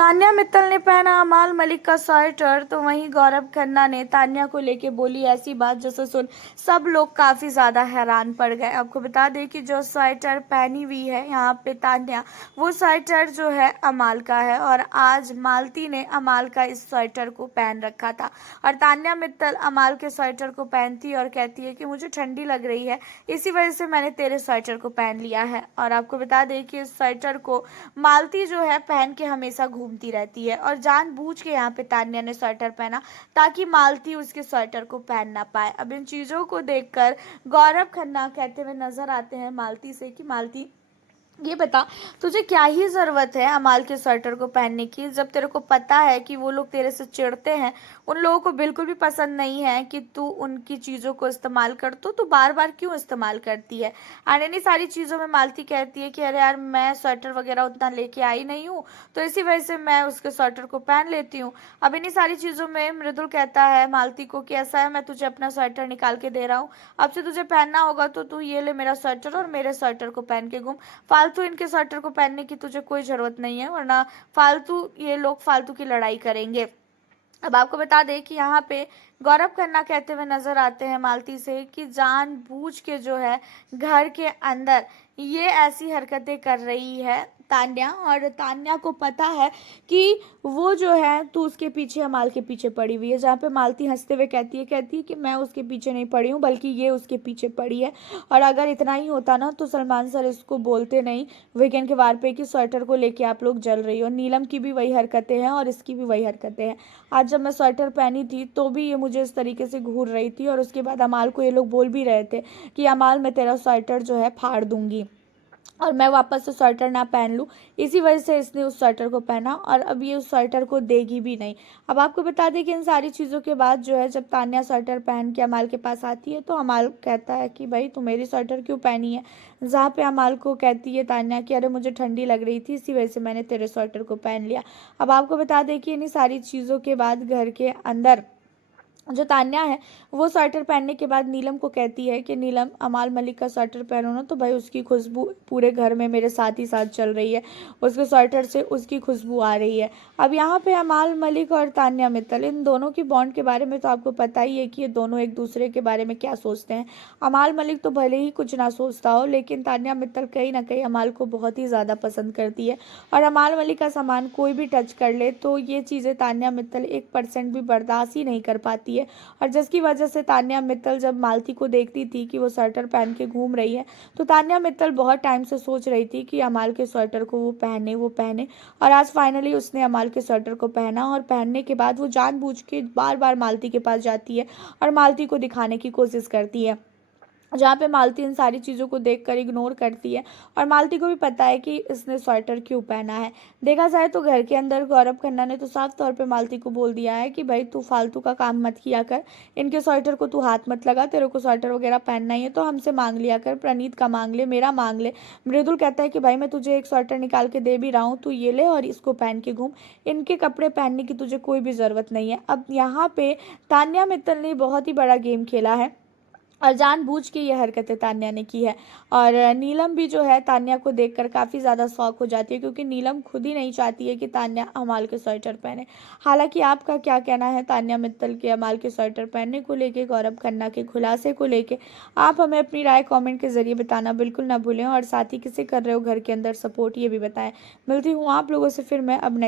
तान्या मित्तल ने पहना अमाल मलिक का स्वेटर, तो वहीं गौरव खन्ना ने तान्या को लेके बोली ऐसी बात जिसे सुन सब लोग काफी ज्यादा हैरान पड़ गए। आपको बता दें कि जो स्वेटर पहनी हुई है यहाँ पे तान्या, वो स्वेटर जो है अमाल का है और आज मालती ने अमाल का इस स्वेटर को पहन रखा था। और तान्या मित्तल अमाल के स्वेटर को पहनती और कहती है कि मुझे ठंडी लग रही है, इसी वजह से मैंने तेरे स्वेटर को पहन लिया है। और आपको बता दें कि इस स्वेटर को मालती जो है पहन के हमेशा घूमती रहती है और जानबूझ के यहाँ पे तान्या ने स्वेटर पहना ताकि मालती उसके स्वेटर को पहन ना पाए। अब इन चीजों को देखकर गौरव खन्ना कहते हुए नजर आते हैं मालती से कि मालती, ये बता तुझे क्या ही जरूरत है अमाल के स्वेटर को पहनने की, जब तेरे को पता है कि वो लोग तेरे से चिढ़ते हैं, उन लोगों को बिल्कुल भी पसंद नहीं है कि तू उनकी चीजों को इस्तेमाल कर, तो तू बार बार क्यों इस्तेमाल करती है। और इन्हीं सारी चीजों में मालती कहती है कि अरे यार मैं स्वेटर वगैरह उतना लेके आई नहीं हूँ, तो इसी वजह से मैं उसके स्वेटर को पहन लेती हूँ। अब इन्हीं सारी चीजों में मृदुल कहता है मालती को कि ऐसा है, मैं तुझे अपना स्वेटर निकाल के दे रहा हूँ, अब से तुझे पहनना होगा तो तू ये ले मेरा स्वेटर और मेरे स्वेटर को पहन के घूम, फालतू इनके स्वेटर को पहनने की तुझे कोई जरूरत नहीं है, वरना फालतू ये लोग फालतू की लड़ाई करेंगे। अब आपको बता दें कि यहाँ पे गौरव खन्ना कहते हुए नजर आते हैं मालती से कि जानबूझ के जो है घर के अंदर ये ऐसी हरकतें कर रही है तान्या, और तान्या को पता है कि वो जो है तू उसके पीछे अमाल के पीछे पड़ी हुई है। जहाँ पे मालती हंसते हुए कहती है कि मैं उसके पीछे नहीं पड़ी हूँ बल्कि ये उसके पीछे पड़ी है। और अगर इतना ही होता ना तो सलमान सर इसको बोलते नहीं वीकेंड के वार पे कि स्वेटर को लेके आप लोग जल रही हो। नीलम की भी वही हरकतें हैं और इसकी भी वही हरकतें हैं। आज जब मैं स्वेटर पहनी थी तो भी ये मुझे इस तरीके से घूर रही थी और उसके बाद अमाल को ये लोग बोल भी रहे थे कि अमाल मैं तेरा स्वेटर जो है फाड़ दूंगी और मैं वापस से स्वेटर ना पहन लूँ, इसी वजह से इसने उस स्वेटर को पहना और अब ये उस स्वेटर को देगी भी नहीं। अब आपको बता दें कि इन सारी चीज़ों के बाद जो है जब तान्या स्वेटर पहन के अमाल के पास आती है तो अमाल कहता है कि भाई तू मेरी स्वेटर क्यों पहनी है, जहाँ पे अमाल को कहती है तान्या कि अरे मुझे ठंडी लग रही थी इसी वजह से मैंने तेरे स्वेटर को पहन लिया। अब आपको बता दें कि इन सारी चीज़ों के बाद घर के अंदर जो तान्या है वो स्वेटर पहनने के बाद नीलम को कहती है कि नीलम अमाल मलिक का स्वेटर पहनो ना, तो भाई उसकी खुशबू पूरे घर में मेरे साथ ही साथ चल रही है, उसके स्वेटर से उसकी खुशबू आ रही है। अब यहाँ पे अमाल मलिक और तान्या मित्तल इन दोनों की बॉन्ड के बारे में तो आपको पता ही है कि ये दोनों एक दूसरे के बारे में क्या सोचते हैं। अमाल मलिक तो भले ही कुछ ना सोचता हो लेकिन तान्या मित्तल कहीं ना कहीं अमाल को बहुत ही ज़्यादा पसंद करती है और अमाल मलिक का सामान कोई भी टच कर ले तो ये चीज़ें तान्या मित्तल 1% भी बर्दाश्त ही नहीं कर पाती है। और जिसकी वजह से तान्या मित्तल जब मालती को देखती थी कि वो स्वेटर पहन के घूम रही है तो तान्या मित्तल बहुत टाइम से सोच रही थी कि अमाल के स्वेटर को वो पहने और आज फाइनली उसने अमाल के स्वेटर को पहना और पहनने के बाद वो जानबूझ के बार बार मालती के पास जाती है और मालती को दिखाने की कोशिश करती है, जहाँ पे मालती इन सारी चीज़ों को देखकर इग्नोर करती है और मालती को भी पता है कि इसने स्वेटर क्यों पहना है। देखा जाए तो घर के अंदर गौरव खन्ना ने तो साफ तौर पे मालती को बोल दिया है कि भाई तू फालतू का काम मत किया कर, इनके स्वेटर को तू हाथ मत लगा, तेरे को स्वेटर वगैरह पहनना ही है तो हमसे मांग लिया कर, प्रणीत का मांग ले, मेरा मांग ले। मृदुल कहता है कि भाई मैं तुझे एक स्वेटर निकाल के दे भी रहा हूँ, तू ये ले और इसको पहन के घूम, इनके कपड़े पहनने की तुझे कोई भी ज़रूरत नहीं है। अब यहाँ पे तान्या मित्तल ने बहुत ही बड़ा गेम खेला है और जानबूझ के ये हरकतें तान्या ने की है। और नीलम भी जो है तान्या को देखकर काफ़ी ज़्यादा शौक हो जाती है क्योंकि नीलम खुद ही नहीं चाहती है कि तान्या अमाल के स्वेटर पहने। हालांकि आपका क्या कहना है तान्या मित्तल के अमाल के स्वेटर पहनने को लेके, गौरव खन्ना के खुलासे को लेके, आप हमें अपनी राय कॉमेंट के जरिए बताना बिल्कुल ना भूलें और साथ ही किसे कर रहे हो घर के अंदर सपोर्ट ये भी बताएं। मिलती हूँ आप लोगों से फिर मैं अब